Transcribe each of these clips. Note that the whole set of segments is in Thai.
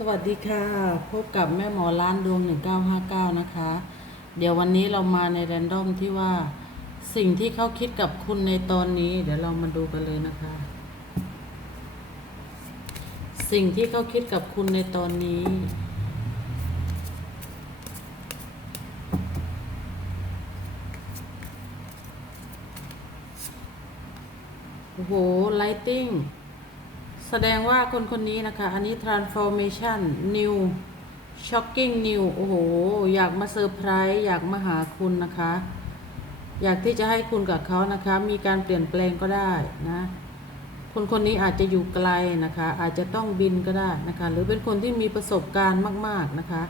สวัสดีค่ะ พบกับแม่หมอร้านดวง 1959 นะคะ เดี๋ยววันนี้เรามาในแรนดอมที่ว่า สิ่งที่เขาคิดกับคุณในตอนนี้ เดี๋ยวเรามาดูกันเลยนะคะ สิ่งที่เขาคิดกับคุณในตอนนี้โอ้โหไลติ้ง แสดงว่าคนคนนี้นะคะ อันนี้ transformation new shocking new โอ้โห อยากมาเซอร์ไพรส์อยากมาหาคุณนะคะ อยากที่จะให้คุณกับเขานะคะ มีการเปลี่ยนแปลงก็ได้นะ คนคนนี้อาจจะอยู่ไกลนะคะ อาจจะต้องบินก็ได้นะคะ หรือเป็นคนที่มีประสบการณ์มาก ๆ นะคะ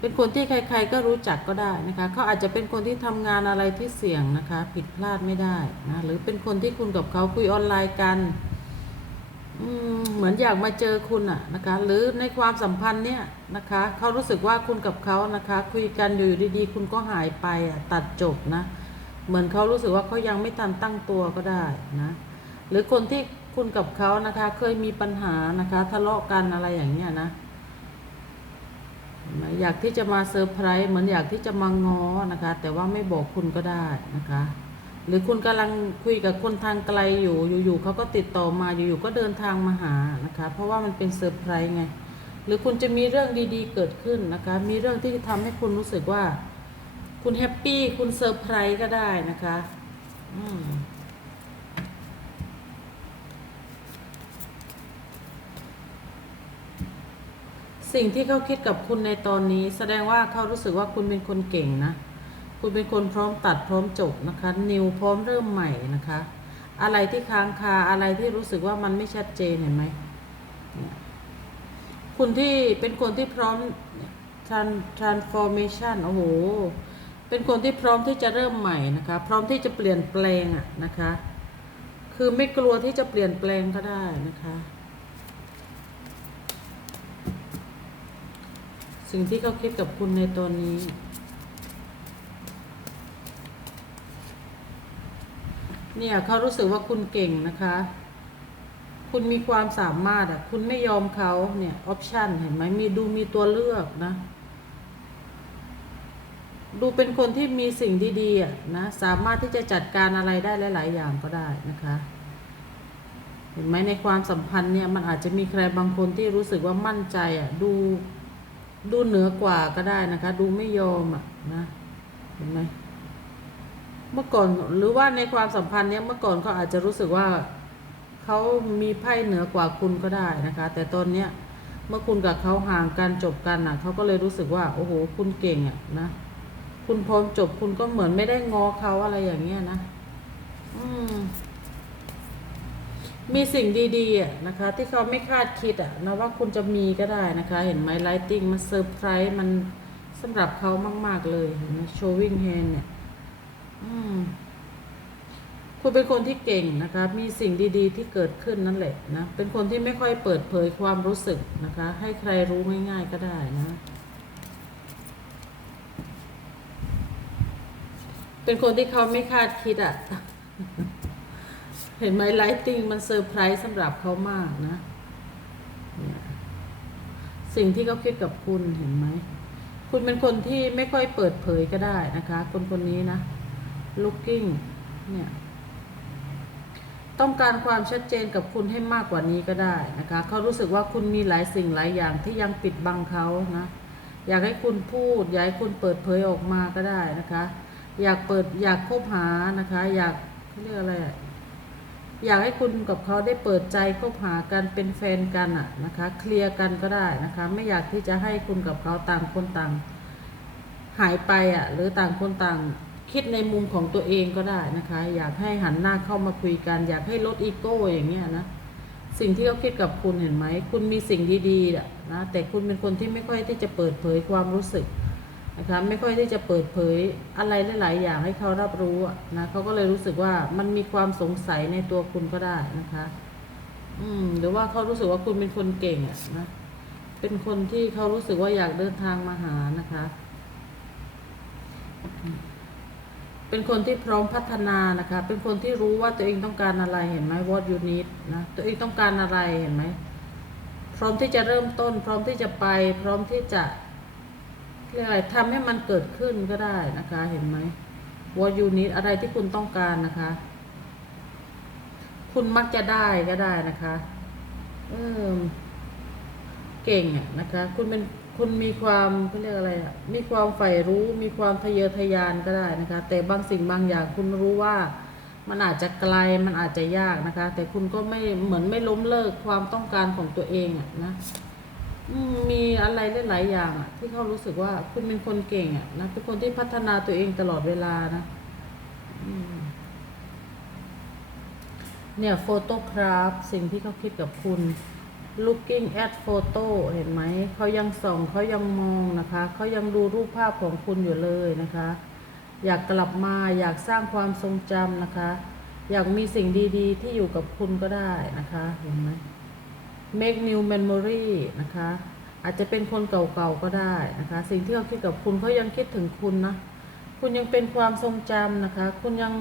เป็นคนที่ใคร ๆ ก็รู้จักก็ได้นะคะ เขาอาจจะเป็นคนที่ทำงานอะไรที่เสี่ยงนะคะ ผิดพลาดไม่ได้นะ หรือเป็นคนที่คุณกับเขาคุยออนไลน์กัน เหมือนอยากมาเจอคุณอะนะคะ หรือในความสัมพันธ์เนี่ยนะคะเขารู้สึกว่าคุณกับเขานะคะ คุยกันอยู่ดีๆ คุณก็หายไปอะตัดจบนะ เหมือนเขารู้สึกว่าเขายังไม่ทันตั้งตัวก็ได้นะ หรือคนที่คุณกับเขานะคะ เคยมีปัญหานะคะ ทะเลาะกันอะไรอย่างเงี้ยนะอยากที่จะมาเซอร์ไพรส์เหมือนอยากที่จะมาง้อนะคะ แต่ว่าไม่บอกคุณก็ได้นะคะ หรือคุณกำลังคุยกับคนทางไกลอยู่อยู่ๆเขาก็ติดต่อมาอยู่ๆก็เดินทางมาหานะคะ เพราะว่ามันเป็นเซอร์ไพรส์ไง หรือคุณจะมีเรื่องดีๆเกิดขึ้นนะคะ มีเรื่องที่ทำให้คุณรู้สึกว่า คุณแฮปปี้คุณเซอร์ไพรส์ก็ได้นะคะอืมสิ่งที่เขาคิดกับคุณในตอนนี้ แสดงว่าเขารู้สึกว่าคุณเป็นคนเก่งนะ คุณเป็นคนพร้อมตัดพร้อมจบนะคะ นิวพร้อมเริ่มใหม่นะคะ อะไรที่ค้างคาอะไรที่รู้สึกว่ามันไม่ชัดเจนเห็นไหมคุณที่เป็นคนที่พร้อม transformation โอ้โห เป็นคนที่พร้อมที่จะเริ่มใหม่นะคะ พร้อมที่จะเปลี่ยนแปลงอะนะคะ คือไม่กลัวที่จะเปลี่ยนแปลงก็ได้นะคะ สิ่งที่เขาคิดกับคุณในตอนนี้ เนี่ยเขารู้สึกว่าคุณเก่งนะคะ คุณมีความสามารถอะ คุณไม่ยอมเขาเนี่ยออปชันเห็นไหมมีดูมีตัวเลือกนะ ดูเป็นคนที่มีสิ่งดีๆอะนะ สามารถที่จะจัดการอะไรได้หลาย ๆ อย่างก็ได้นะคะ เห็นไหมในความสัมพันธ์เนี่ยมันอาจจะมีใครบางคนที่รู้สึกว่ามั่นใจอะ ดูดูเหนือกว่าก็ได้นะคะ ดูไม่ยอมอะนะ เห็นไหม เมื่อก่อนหรือว่าในความสัมพันธ์เนี้ยเมื่อก่อนเขาอาจจะรู้สึกว่าเขามีไพ่เหนือกว่าคุณก็ได้นะคะ แต่ตอนเนี้ยเมื่อคุณกับเขาห่างกันจบกันอะเขาก็เลยรู้สึกว่า โอ้โห คุณเก่งอะนะคุณพร้อมจบคุณก็เหมือนไม่ได้งอเขาอะไรอย่างเงี้ยนะอืมมีสิ่งดีๆอะนะคะ ที่เขาไม่คาดคิดอะนะว่าคุณจะมีก็ได้นะคะ เห็นไหมไลติ้งมันเซอร์ไพรส์มันสำหรับเขามาก ๆ เลยเห็นไหมโชว์วิ่งแฮนเนี่ย คุณเป็นคนที่เก่งนะคะ มีสิ่งดีๆ ที่เกิดขึ้นนั่นแหละนะ เป็นคนที่ไม่ค่อยเปิดเผยความรู้สึกนะคะ ให้ใครรู้ง่ายๆก็ได้นะ เป็นคนที่เขาไม่คาดคิดอะ่ะ เห็นไหมไลติงมันเซอร์ไพรส์สำหรับเขามากนะสิ่งที่เขาคิดกับคุณเห็นไหม คุณเป็นคนที่ไม่ค่อยเปิดเผยก็ได้นะคะ คนคนนี้นะ looking เนี่ยต้องการความชัดเจนกับคุณให้มากกว่านี้ก็ได้นะคะ เขารู้สึกว่าคุณมีหลายสิ่งหลายอย่างที่ยังปิดบังเขานะ อยากให้คุณพูด อยากให้คุณเปิดเผยออกมาก็ได้นะคะ อยากเปิดอยากคบหานะคะ อยากเรียกอะไร อยากให้คุณกับเขาได้เปิดใจคบหากันเป็นแฟนกันอะนะคะ เคลียร์กันก็ได้นะคะ ไม่อยากที่จะให้คุณกับเขาต่างคนต่าง หายไปอะหรือต่างคนต่าง คิดในมุมของตัวเองก็ได้นะคะ อยากให้หันหน้าเข้ามาคุยกัน อยากให้ลดอีโก้อย่างเงี้ยนะสิ่งที่เขาคิดกับคุณเห็นไหม คุณมีสิ่งดีๆนะแต่คุณเป็นคนที่ไม่ค่อยที่จะเปิดเผยความรู้สึกนะคะไม่ค่อยที่จะเปิดเผยอะไรหลาย ๆ อย่างให้เขารับรู้นะเขาก็เลยรู้สึกว่ามันมีความสงสัยในตัวคุณก็ได้นะคะ อืม หรือว่าเขารู้สึกว่าคุณเป็นคนเก่งอะนะเป็นคนที่เขารู้สึกว่าอยากเดินทางมาหานะคะ เป็นคนที่พร้อมพัฒนานะคะ เป็นคนที่รู้ว่าตัวเองต้องการอะไรเห็นไหม what you need นะตัวเองต้องการอะไรเห็นไหมพร้อมที่จะเริ่มต้น พร้อมที่จะไป พร้อมที่จะเรียกอะไรทำให้มันเกิดขึ้นก็ได้นะคะ เห็นไหม what you need อะไรที่คุณต้องการนะคะ คุณมักจะได้ก็ได้นะคะเออ เก่งอะนะคะ คุณเป็นคุณมีความเขาเรียกอะไรอะมีความใฝ่รู้มีความทะเยอทะยานก็ได้นะคะ แต่บางสิ่งบางอย่างคุณรู้ว่ามันอาจจะไกลมันอาจจะยากนะคะ แต่คุณก็ไม่เหมือนไม่ล้มเลิกความต้องการของตัวเองอะนะมีอะไรหลายๆอย่างอะที่เขารู้สึกว่าคุณเป็นคนเก่งอะนะเป็นคนที่พัฒนาตัวเองตลอดเวลานะเนี่ยโฟโต้คราฟสิ่งที่เขาคิดกับคุณ looking at photo เห็นไหม เขายังส่องเขายังมองนะคะ เขายังดูรูปภาพของคุณอยู่เลยนะคะ อยากกลับมาอยากสร้างความทรงจำนะคะ อยากมีสิ่งดีๆ ที่อยู่กับคุณก็ได้นะคะ เห็นไหม make new memory นะคะ อาจจะเป็นคนเก่าๆก็ได้นะคะ สิ่งที่เขาคิดกับคุณเขายังคิดถึงคุณนะ คุณยังเป็นความทรงจำนะคะ คุณยัง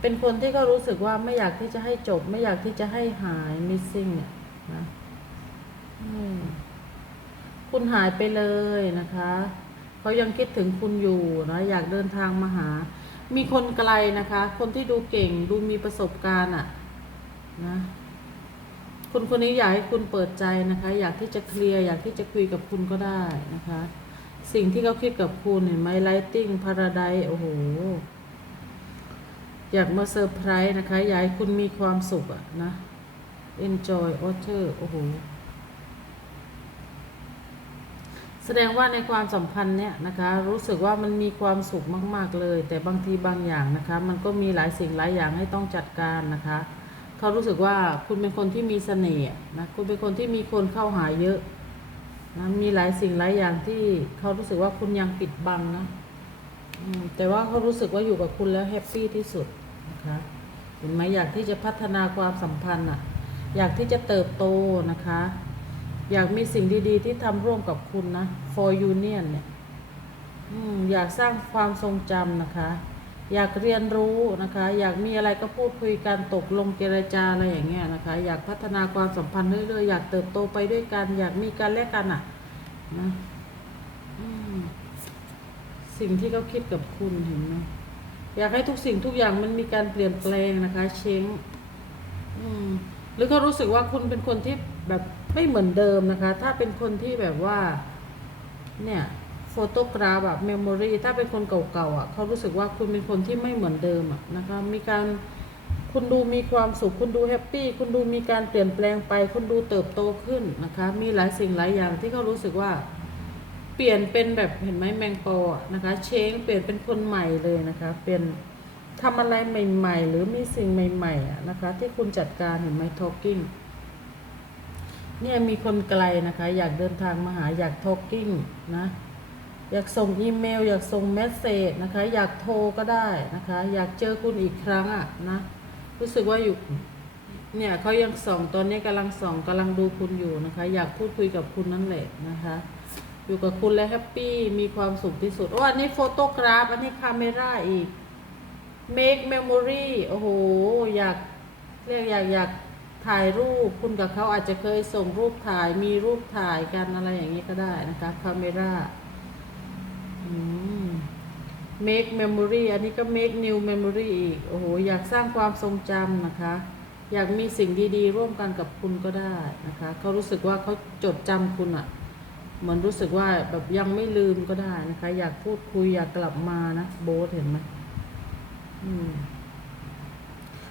เป็นคนที่เขารู้สึกว่าไม่อยากที่จะให้จบ ไม่อยากที่จะให้หาย missing เนี่ยนะ คุณหายไปเลยนะคะเขายังคิดถึงคุณอยู่นะอยากเดินทางมาหา มีคนไกลนะคะ คนที่ดูเก่งดูมีประสบการณ์อะนะคุณคนนี้อยากให้คุณเปิดใจนะคะ อยากที่จะเคลียร์อยากที่จะคุยกับคุณก็ได้นะคะ สิ่งที่เขาคิดกับคุณเห็นไหม lighting paradise โอ้โหอยากมาเซอร์ไพรส์นะคะ อยากให้คุณมีความสุขอะนะ enjoy author โอ้โห แสดงว่าในความสัมพันธ์เนี่ยนะคะรู้สึกว่ามันมีความสุขมาก ๆเลย แต่บางทีบางอย่างนะคะ มันก็มีหลายสิ่งหลายอย่างให้ต้องจัดการนะคะเขารู้สึกว่าคุณเป็นคนที่มีเสน่ห์นะคุณเป็นคนที่มีคนเข้าหาเยอะนะมีหลายสิ่งหลายอย่างที่เขารู้สึกว่าคุณยังปิดบังนะแต่ว่าเขารู้สึกว่าอยู่กับคุณแล้วแฮปปี้ที่สุดนะคะเห็นไหมอยากที่จะพัฒนาความสัมพันธ์อะ อยากที่จะเติบโตนะคะ อยากมีสิ่งดีๆ ที่ทำร่วมกับคุณนะ for union เนี่ยอยากสร้างความทรงจำนะคะ อยากเรียนรู้นะคะ อยากมีอะไรก็พูดคุยกันตกลงเจรจาอะไรอย่างเงี้ยนะคะ อยากพัฒนาความสัมพันธ์เรื่อยๆอยากเติบโตไปด้วยกัน อยากมีการแลกกันอะนะสิ่งที่เขาคิดกับคุณเห็นไหมอยากให้ทุกสิ่งทุกอย่างมันมีการเปลี่ยนแปลงนะคะ เช้งหรือเขารู้สึกว่าคุณเป็นคนที่แบบ ไม่เหมือนเดิมนะคะ ถ้าเป็นคนที่แบบว่า เนี่ยโฟโตกราฟแบบเมมโมรีถ้าเป็นคนเก่าๆอะเขารู้สึกว่าคุณเป็นคนที่ไม่เหมือนเดิมอะนะคะ มีการคุณดูมีความสุข คุณดูแฮปปี้ คุณดูมีการเปลี่ยนแปลงไป คุณดูเติบโตขึ้นนะคะ มีหลายสิ่งหลายอย่างที่เขารู้สึกว่า เปลี่ยนเป็นแบบเห็นไหมแมงปออะนะคะ เชงเปลี่ยนเป็นคนใหม่เลยนะคะ เป็นทำอะไรใหม่ ๆ หรือมีสิ่งใหม่ๆนะคะ ที่คุณจัดการเห็นไหม talking เนี่ยมีคนไกลนะคะ อยากเดินทางมาหาอยาก talking นะ อยากส่งอีเมล อยากส่งเมสเซจนะคะ อยากโทรก็ได้นะคะ อยากเจอคุณอีกครั้งอะนะ รู้สึกว่าอยู่เนี่ยเขายังส่องตอนนี้กำลังส่องกำลังดูคุณอยู่นะคะ อยากพูดคุยกับคุณนั่นแหละนะคะ อยู่กับคุณแล้วแฮปปี้มีความสุขที่สุดโอ้อันนี้โฟโตกราฟอันนี้คาเมราอีก make memory โอ้โห อยากเรียกอยากอยาก ถ่ายรูปคุณกับเขาอาจจะเคยส่งรูปถ่ายมีรูปถ่ายกันอะไรอย่างนี้ก็ได้นะคะคาเมรา make memory อันนี้ก็ make new memory อีก โอ้โห อยากสร้างความทรงจำนะคะ อยากมีสิ่งดีๆ ร่วมกันกับคุณก็ได้นะคะ เขารู้สึกว่าเขาจดจำคุณอะเหมือนรู้สึกว่าแบบยังไม่ลืมก็ได้นะคะ อยากพูดคุยอยากกลับมานะ โบสเห็นไหมอืม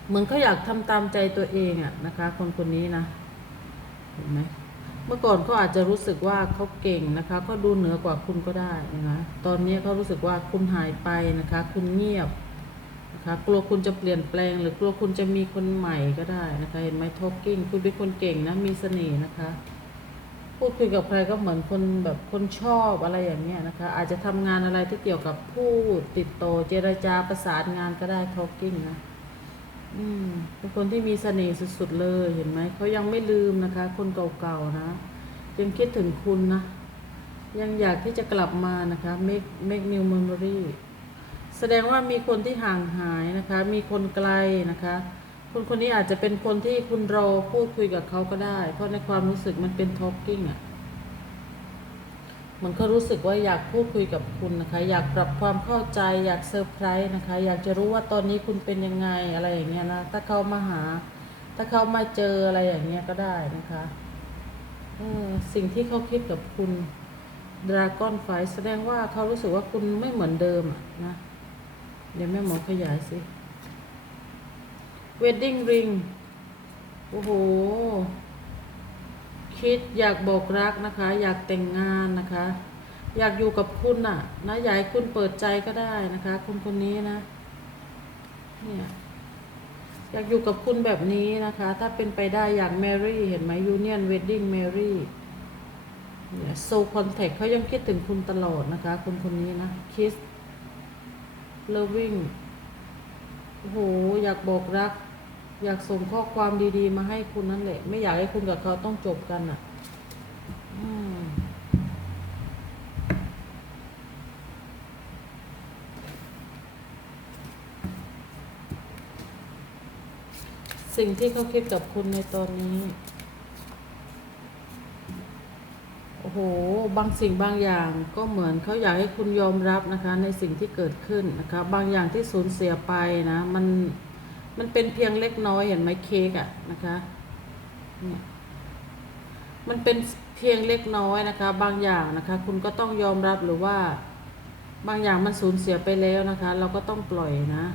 เหมือนเขาอยากทำตามใจตัวเองอะนะคะ คนคนนี้นะเห็นไหมเมื่อก่อนเขาอาจจะรู้สึกว่าเขาเก่งนะคะเขาดูเหนือกว่าคุณก็ได้นะคะตอนนี้เขารู้สึกว่าคุณหายไปนะคะ คุณเงียบนะคะกลัวคุณจะเปลี่ยนแปลง หรือกลัวคุณจะมีคนใหม่ก็ได้นะคะเห็นไหมท a l กิ้งคุณเป็นคนเก่งนะมีเสน่ห์นะคะพูดคุยกับใครก็เหมือนคนแบบคนชอบอะไรอย่างเงี้ยนะคะ อาจจะทำงานอะไรที่เกี่ยวกับพูดติดต่อเจรจาประสานงานก็ได้ท a l กิ้งนะ อืมเป็นคนที่มีเสน่ห์สุดๆเลยเห็นไหมเขายังไม่ลืมนะคะ คนเก่าๆนะยังคิดถึงคุณนะ ยังอยากที่จะกลับมานะคะ make make new memory แสดงว่ามีคนที่ห่างหายนะคะ มีคนไกลนะคะ คนคนนี้อาจจะเป็นคนที่คุณรอพูดคุยกับเขาก็ได้ เพราะในความรู้สึกมันเป็น talking อะ มันก็รู้สึกว่าอยากพูดคุยกับคุณนะคะ อยากปรับความเข้าใจ อยากเซอร์ไพรส์นะคะ อยากจะรู้ว่าตอนนี้คุณเป็นยังไงอะไรอย่างเงี้ยนะ ถ้าเขามาหา ถ้าเขามาเจออะไรอย่างเงี้ยก็ได้นะคะออสิ่งที่เขาคิดกับคุณดราก้อนไฟแสดงว่าเขารู้สึกว่าคุณไม่เหมือนเดิมอะนะ เดี๋ยวแม่หมอขยายสิ wedding ring โอ้โห คิดอยากบอกรักนะคะ อยากแต่งงานนะคะ อยากอยู่กับคุณน่ะนะอยากให้คุณเปิดใจก็ได้นะคะ คุณคนนี้นะเนี่ยอยากอยู่กับคุณแบบนี้นะคะ ถ้าเป็นไปได้อยากแมรี่เห็นไหมยูเนียนเวดดิ้งแมรี่เนี่ยโซคอนแทคเขายังคิดถึงคุณตลอดนะคะ คนคนนี้นะคิสเลวิ่งโอ้โหอยากบอกรัก อยากส่งข้อความดีๆ มาให้คุณนั่นแหละ ไม่อยากให้คุณกับเขาต้องจบกันอะสิ่งที่เขาคิดกับคุณในตอนนี้ โอ้โห บางสิ่งบางอย่างก็เหมือนเขาอยากให้คุณยอมรับนะคะ ในสิ่งที่เกิดขึ้นนะคะ บางอย่างที่สูญเสียไปนะ มัน มันเป็นเพียงเล็กน้อยเห็นไหมเค้กอะนะคะเนี่ยมันเป็นเพียงเล็กน้อยนะคะ บางอย่างนะคะ คุณก็ต้องยอมรับหรือว่า บางอย่างมันสูญเสียไปแล้วนะคะ เราก็ต้องปล่อยนะ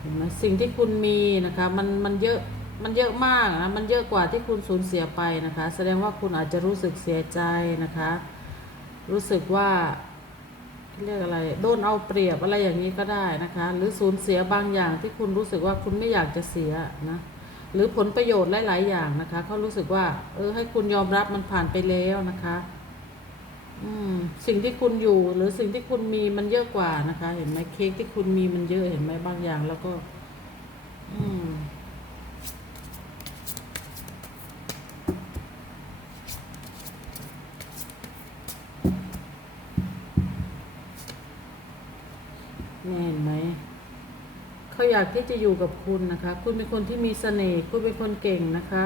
เห็นไหมสิ่งที่คุณมีนะคะ มันมันเยอะมันเยอะมากนะมันเยอะกว่าที่คุณสูญเสียไปนะคะ แสดงว่าคุณอาจจะรู้สึกเสียใจนะคะ รู้สึกว่า เรียกอะไรโดนเอาเปรียบอะไรอย่างนี้ก็ได้นะคะ หรือสูญเสียบางอย่างที่คุณรู้สึกว่าคุณไม่อยากจะเสียนะหรือผลประโยชน์หลาย ๆ อย่างนะคะเขารู้สึกว่า เออ ให้คุณยอมรับมันผ่านไปแล้วนะคะ อืม สิ่งที่คุณอยู่ หรือสิ่งที่คุณมีมันเยอะกว่านะคะ เห็นไหมเค้กที่คุณมีมันเยอะเห็นไหมบางอย่าง แล้วก็ อืม แน่เห็นไหม เขาอยากที่จะอยู่กับคุณนะคะ คุณเป็นคนที่มีเสน่ห์ คุณเป็นคนเก่งนะคะ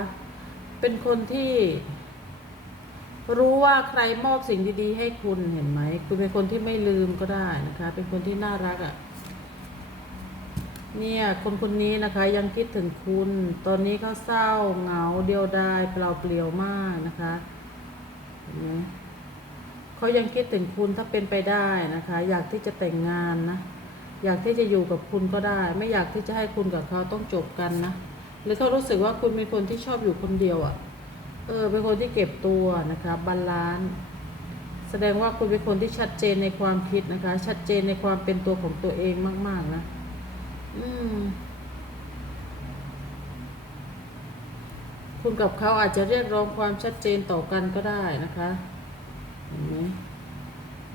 เป็นคนที่ รู้ว่าใครมอบสิ่งดีๆให้คุณเห็นไหม คุณเป็นคนที่ไม่ลืมก็ได้นะคะ เป็นคนที่น่ารักอะ่ะ เนี่ย คนคนนี้นะคะ ยังคิดถึงคุณ ตอนนี้เขาเศร้าเหงาเดียวดายเปล่าเปลี่ยวมากนะคะเห็นไหมเขายังคิดถึงคุณถ้าเป็นไปได้นะคะ อยากที่จะแต่งงานนะ อยากที่จะอยู่กับคุณก็ได้ ไม่อยากที่จะให้คุณกับเขาต้องจบกันนะหรือเขารู้สึกว่าคุณเป็นคนที่ชอบอยู่คนเดียวอะ่ะเออเป็นคนที่เก็บตัวนะคะบาลานซ์แสดงว่าคุณเป็นคนที่ชัดเจนในความคิดนะคะ ชัดเจนในความเป็นตัวของตัวเองมาก ๆนะอืมคุณกับเขาอาจจะเรียกร้องความชัดเจนต่อกันก็ได้นะคะเห็นไหม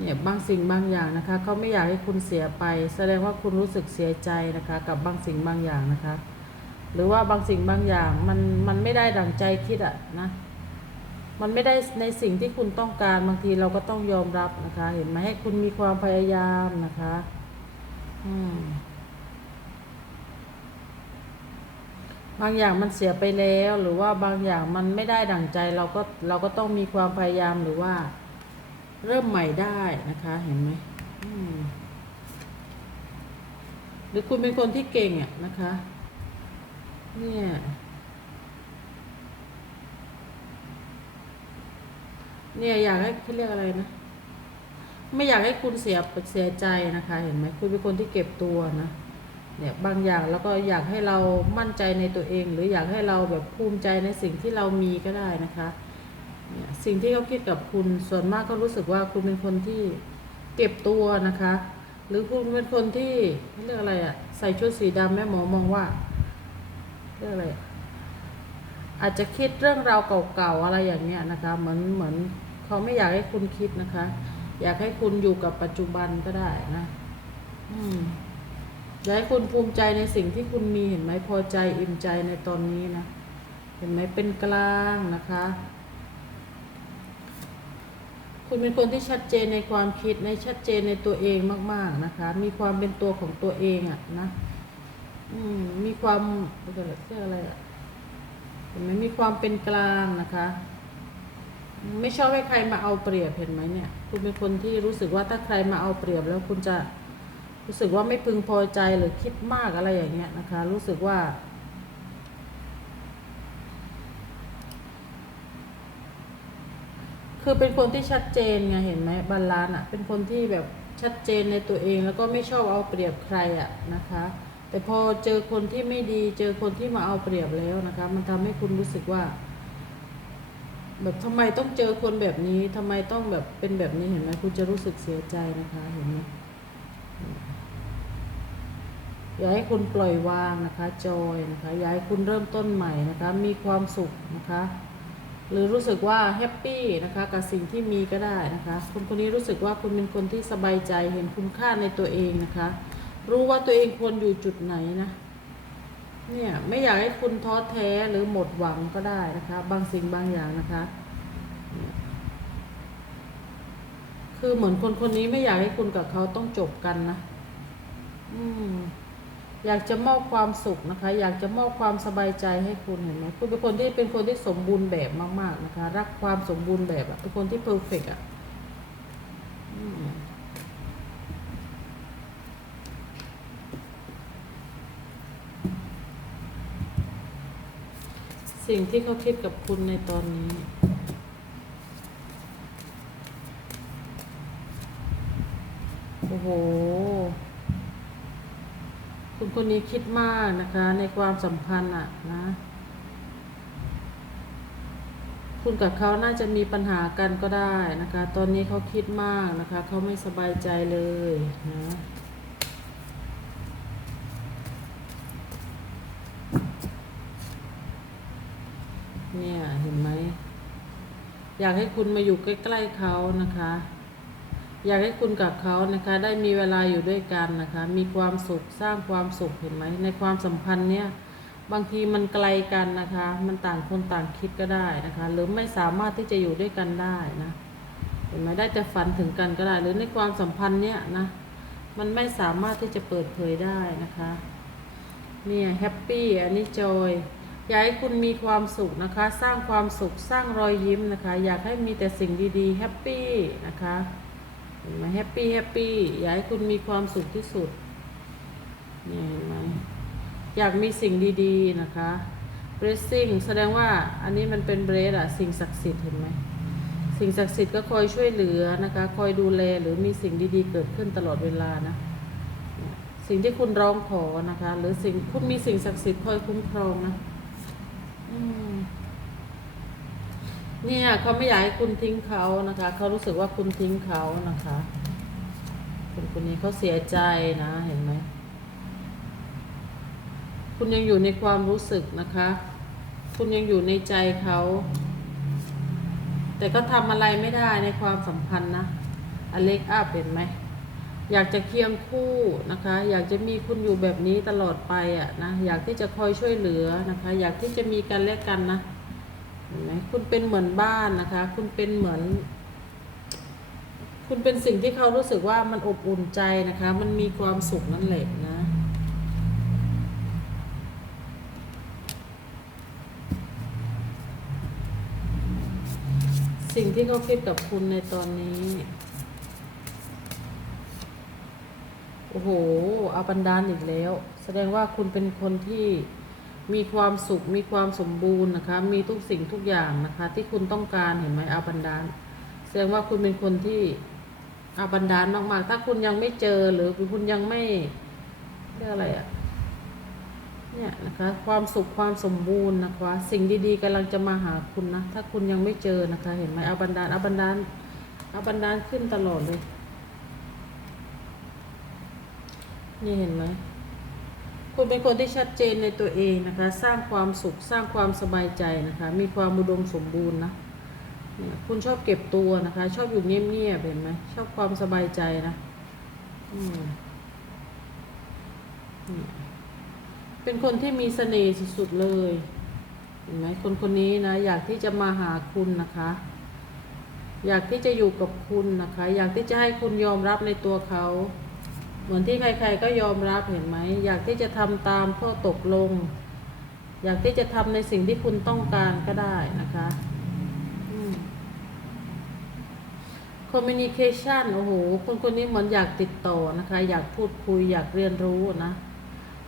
เนี่ยบางสิ่งบางอย่างนะคะเขาไม่อยากให้คุณเสียไป แสดงว่าคุณรู้สึกเสียใจนะคะกับบางสิ่งบางอย่างนะคะ หรือว่าบางสิ่งบางอย่างมันมันไม่ได้ดังใจคิดอะนะมันไม่ได้ในสิ่งที่คุณต้องการบางทีเราก็ต้องยอมรับนะคะ เห็นไหมให้คุณมีความพยายามนะคะอืมบางอย่างมันเสียไปแล้วหรือว่าบางอย่างมันไม่ได้ดั่งใจเราก็เราก็ต้องมีความพยายามหรือว่า เริ่มใหม่ได้นะคะเห็นไหมหรือคุณเป็นคนที่เก่งอะนะคะ เนี่ยเนี่ยอยากให้เขาเรียกอะไรนะ ไม่อยากให้คุณเสียเสียใจนะคะ เห็นไหมคุณเป็นคนที่เก็บตัวนะเนี่ยบางอย่างแล้วก็อยากให้เรามั่นใจในตัวเอง หรืออยากให้เราแบบภูมิใจในสิ่งที่เรามีก็ได้นะคะ สิ่งที่เขาคิดกับคุณส่วนมากเขารู้สึกว่าคุณเป็นคนที่เก็บตัวนะคะ หรือคุณเป็นคนที่เรียกอะไรอะใส่ชุดสีดำแม่หมอมองว่าเรียกอะไรอาจจะคิดเรื่องราวเก่าๆอะไรอย่างเงี้ยนะคะ เหมือนเหมือนเขาไม่อยากให้คุณคิดนะคะ อยากให้คุณอยู่กับปัจจุบันก็ได้นะอืมอยากให้คุณภูมิใจในสิ่งที่คุณมีเห็นไหมพอใจอิ่มใจในตอนนี้นะเห็นไหมเป็นกลางนะคะ คุณเป็นคนที่ชัดเจนในความคิดในชัดเจนในตัวเองมาก ๆนะคะ มีความเป็นตัวของตัวเองอะนะมมีความเรียกอะไรอะเห็นไหมมีความเป็นกลางนะคะ ไม่ชอบให้ใครมาเอาเปรียบเห็นไหมเนี่ย คุณเป็นคนที่รู้สึกว่าถ้าใครมาเอาเปรียบแล้วคุณจะรู้สึกว่าไม่พึงพอใจหรือคิดมากอะไรอย่างเงี้ยนะคะ รู้สึกว่า คือเป็นคนที่ชัดเจนไงเห็นไหมบาลานอะ เป็นคนที่แบบชัดเจนในตัวเองแล้วก็ไม่ชอบเอาเปรียบใครอะนะคะ แต่พอเจอคนที่ไม่ดี เจอคนที่มาเอาเปรียบแล้วนะคะ มันทำให้คุณรู้สึกว่า แบบทำไมต้องเจอคนแบบนี้ทำไมต้องแบบเป็นแบบนี้เห็นไหมคุณจะรู้สึกเสียใจนะคะเห็นไหมอยากให้คุณปล่อยวางนะคะ จอยนะคะอยากให้คุณเริ่มต้นใหม่นะคะ มีความสุขนะคะ หรือรู้สึกว่าแฮปปี้นะคะกับสิ่งที่มีก็ได้นะคะคนคนนี้รู้สึกว่าคุณเป็นคนที่สบายใจเห็นคุณค่าในตัวเองนะคะ รู้ว่าตัวเองควรอยู่จุดไหนนะเนี่ยไม่อยากให้คุณท้อแท้หรือหมดหวังก็ได้นะคะ บางสิ่งบางอย่างนะคะ คือเหมือนคนคนนี้ไม่อยากให้คุณกับเขาต้องจบกันนะ อืม อยากจะมอบความสุขนะคะ อยากจะมอบความสบายใจให้คุณเห็นไหมคุณเป็นคนที่เป็นคนที่สมบูรณ์แบบมากๆนะคะ รักความสมบูรณ์แบบอะเป็นคนที่เพอร์เฟกอะสิ่งที่เขาคิดกับคุณในตอนนี้โอ้โห คนนี้คิดมากนะคะ ในความสัมพันธ์อะนะ คุณกับเขาน่าจะมีปัญหากันก็ได้นะคะ ตอนนี้เขาคิดมากนะคะ เขาไม่สบายใจเลยนะเนี่ยเห็นไหม อยากให้คุณมาอยู่ใกล้ ๆเขานะคะ อยากให้คุณกับเขานะคะได้มีเวลาอยู่ด้วยกันนะคะ มีความสุขสร้างความสุขเห็นไหมในความสัมพันธ์เนี่ยบางทีมันไกลกันนะคะ มันต่างคนต่างคิดก็ได้นะคะ หรือไม่สามารถที่จะอยู่ด้วยกันได้นะเห็นไหมได้แต่ฝันถึงกันก็ได้ หรือในความสัมพันธ์เนี่ยนะมันไม่สามารถที่จะเปิดเผยได้นะคะเนี่ยแฮปปี้อันนี้จอยอยากให้คุณมีความสุขนะคะ สร้างความสุขสร้างรอยยิ้มนะคะ อยากให้มีแต่สิ่งดีๆแฮปปี้นะคะ เห็นไหมแฮปปี้แฮปปี้อยากให้คุณมีความสุขที่สุดเนี่เห็นไหมอยากมีสิ่งดีๆนะคะ blessing แสดงว่าอันนี้มันเป็นเบรสอะสิ่งศักดิ์สิทธิ์เห็นไหมสิ่งศักดิ์สิทธิ์ก็คอยช่วยเหลือนะคะ คอยดูแลหรือมีสิ่งดีๆ เกิดขึ้นตลอดเวลานะสิ่งที่คุณร้องขอนะคะ หรือสิ่งคุณมีสิ่งศักดิ์สิทธิ์คอยคุ้มครองนะ อืม เนี่ยเขาไม่อยากให้คุณทิ้งเขานะคะเขารู้สึกว่าคุณทิ้งเขานะคะคนคนนี้เขาเสียใจนะเห็นไหมคุณยังอยู่ในความรู้สึกนะคะ คุณยังอยู่ในใจเขา แต่ก็ทำอะไรไม่ได้ในความสัมพันธ์นะอเล็กอัพเห็นไหมอยากจะเคียงคู่นะคะ อยากจะมีคุณอยู่แบบนี้ตลอดไปอะนะอยากที่จะคอยช่วยเหลือนะคะ อยากที่จะมีกันและกันนะ เห็นไหมคุณเป็นเหมือนบ้านนะคะ คุณเป็นเหมือน คุณเป็นสิ่งที่เขารู้สึกว่ามันอบอุ่นใจนะคะ มันมีความสุขนั่นแหละนะสิ่งที่เขาคิดกับคุณในตอนนี้ โอ้โหอาบันดาลอีกแล้ว แสดงว่าคุณเป็นคนที่ มีความสุข มีความสมบูรณ์นะคะ มีทุกสิ่งทุกอย่างนะคะ ที่คุณต้องการเห็นไหมอาบันดาลแสดงว่าคุณเป็นคนที่อาบันดาลมากๆ ถ้าคุณยังไม่เจอหรือคุณยังไม่เรียกอะไรอะเนี่ยนะคะความสุขความสมบูรณ์นะคะ สิ่งดีๆกำลังจะมาหาคุณนะ ถ้าคุณยังไม่เจอนะคะ เห็นไหมอาบันดาลอาบันดาลอาบันดาลขึ้นตลอดเลย นี่เห็นไหม คุณเป็นคนที่ชัดเจนในตัวเองนะคะ สร้างความสุขสร้างความสบายใจนะคะ มีความอุดมสมบูรณ์นะคุณชอบเก็บตัวนะคะ ชอบอยู่เงียบๆเห็นไหมชอบความสบายใจนะเนี่ยเป็นคนที่มีเสน่ห์สุดๆเลยเห็นไหมคนคนนี้นะอยากที่จะมาหาคุณนะคะ อยากที่จะอยู่กับคุณนะคะ อยากที่จะให้คุณยอมรับในตัวเขา เหมือนที่ใครๆก็ยอมรับเห็นไหม อยากที่จะทำตามข้อตกลง อยากที่จะทำในสิ่งที่คุณต้องการก็ได้นะคะ communication โอ้โห คนคนนี้เหมือนอยากติดต่อนะคะ อยากพูดคุย อยากเรียนรู้นะ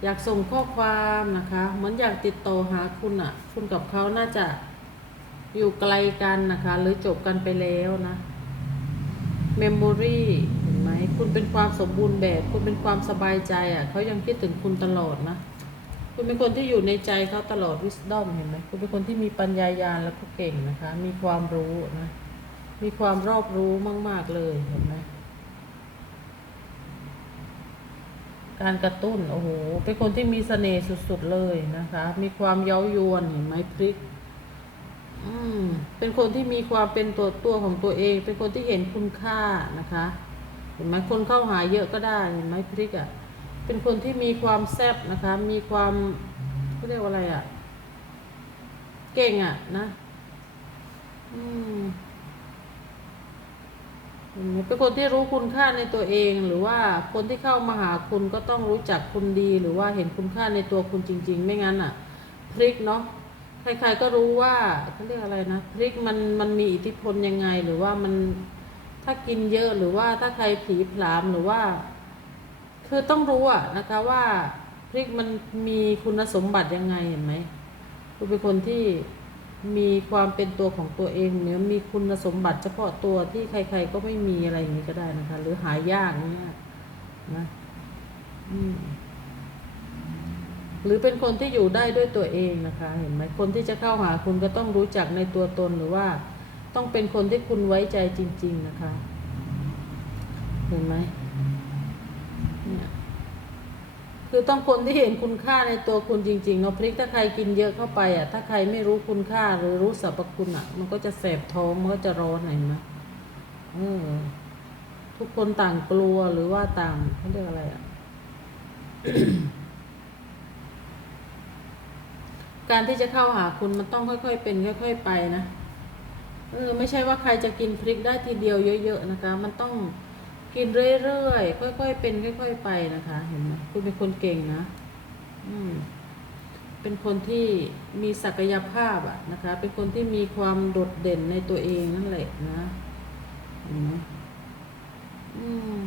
อยากส่งข้อความนะคะ เหมือนอยากติดต่อหาคุณอะ่ะ คุณกับเขาน่าจะอยู่ไกลกันนะคะ หรือจบกันไปแล้วนะ memory ไหมคุณเป็นความสมบูรณ์แบบ คุณเป็นความสบายใจอะ่ะเขายังคิดถึงคุณตลอดนะคุณเป็นคนที่อยู่ในใจเขาตลอด wisdom เห็นไหมคุณเป็นคนที่มีปัญญายาณแล้วก็เก่งนะคะ มีความรู้นะมีความรอบรู้มาก ๆ เลยเห็นไหมการกระตุ้นโอ้โหเป็นคนที่มีเสน่ห์สุด ๆ เลยนะคะ มีความเย้ายวนเห็นไหมพริก อืมเป็นคนที่มีความเป็นตัวตัวของตัวเอง เป็นคนที่เห็นคุณค่านะคะ ห็นไหมคนเข้าหาเยอะก็ได้เห็นไหมพริกอะ่ะเป็นคนที่มีความแซ่บนะคะ มีความเขาเรียกว่าอะไรอะ่ะ เก่งอะ่ะนะอืมอืมเป็นคนที่รู้คุณค่าในตัวเอง หรือว่าคนที่เข้ามาหาคุณก็ต้องรู้จักคุณดี หรือว่าเห็นคุณค่าในตัวคุณจริง ๆ ไม่งั้นอะ พริกเนาะใครๆก็รู้ว่าเขาเรียกอะไรนะพริกมันมันมีอิทธิพลยังไง หรือว่ามัน ถ้ากินเยอะหรือว่าถ้าใครผีผลามหรือว่า คือต้องรู้อะนะคะว่าพริกมันมีคุณสมบัติยังไงเห็นไหมคุณเป็นคนที่มีความเป็นตัวของตัวเองเนื้อมีคุณสมบัติเฉพาะตัวที่ใคร ๆ ก็ไม่มีอะไรอย่างนี้ก็ได้นะคะ หรือหายากเนี่ยนะหรือเป็นคนที่อยู่ได้ด้วยตัวเองนะคะ เห็นไหมคนที่จะเข้าหาคุณก็ต้องรู้จักในตัวตนหรือว่า ต้องเป็นคนที่คุณไว้ใจจริง ๆนะคะ เห็นไหมเนี่ยคือต้องคนที่เห็นคุณค่าในตัวคุณจริงๆเนาะพริกถ้าใครกินเยอะเข้าไปอะ ถ้าใครไม่รู้คุณค่าหรือรู้สรรพคุณอะ มันก็จะแสบท้องมันก็จะร้อนเห็นไหมเออทุกคนต่างกลัวหรือว่าต่างเขาเรียกอะไรอะการที่จะเข้าหาคุณมันต้องค่อยๆเป็นค่อย ๆ ไปนะ เออไม่ใช่ว่าใครจะกินพริกได้ทีเดียวเยอะ ๆ นะคะ มันต้องกินเรื่อยๆค่อย ๆ เป็นค่อย ๆ ไปนะคะ เห็นไหมคุณเป็นคนเก่งนะ อืม เป็นคนที่มีศักยภาพอะนะคะ เป็นคนที่มีความโดดเด่นในตัวเองนั่นแหละนะเห็นไหมอืม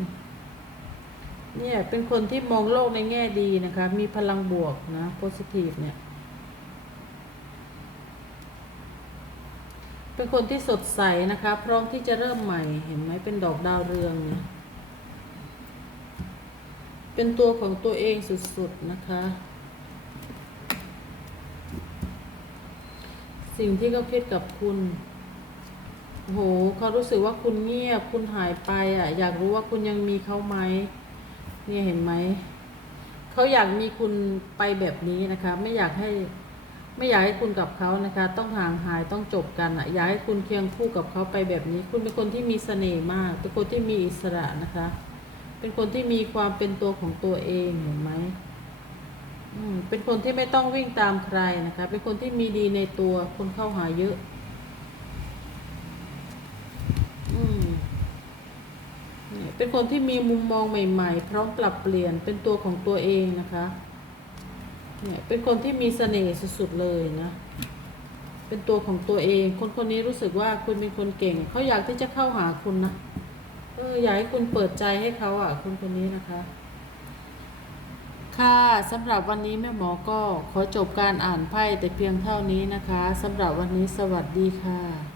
เนี่ยเป็นคนที่มองโลกในแง่ดีนะคะ มีพลังบวกนะ positive เนี่ย เป็นคนที่สดใสนะคะ พร้อมที่จะเริ่มใหม่เห็นไหมเป็นดอกดาวเรืองเนี่ยเป็นตัวของตัวเองสุดๆนะคะ สิ่งที่เขาคิดกับคุณโหเขารู้สึกว่าคุณเงียบ คุณหายไปอะ อยากรู้ว่าคุณยังมีเขาไหมเนี่ยเห็นไหมเขาอยากมีคุณไปแบบนี้นะคะ ไม่อยากให้ ไม่อยากให้คุณกับเขานะคะ ต้องห่างหายต้องจบกันอะอยากให้คุณเคียงคู่กับเขาไปแบบนี้ คุณเป็นคนที่มีเสน่ห์มาก เป็นคนที่มีอิสระนะคะ เป็นคนที่มีความเป็นตัวของตัวเองเห็นไหมอืมเป็นคนที่ไม่ต้องวิ่งตามใครนะคะ เป็นคนที่มีดีในตัว คนเข้าหาเยอะอืมเป็นคนที่มีมุมมองใหม่ ๆ พร้อมปรับเปลี่ยนเป็นตัวของตัวเองนะคะ เนี่ยเป็นคนที่มีเสน่ห์สุดๆเลยนะ เป็นตัวของตัวเอง คนคนนี้รู้สึกว่าคุณเป็นคนเก่ง เขาอยากที่จะเข้าหาคุณนะ เอออยากให้คุณเปิดใจให้เขาอะ คนคนนี้นะคะ ค่ะสำหรับวันนี้แม่หมอก็ขอจบการอ่านไพ่แต่เพียงเท่านี้นะคะสำหรับวันนี้สวัสดีค่ะ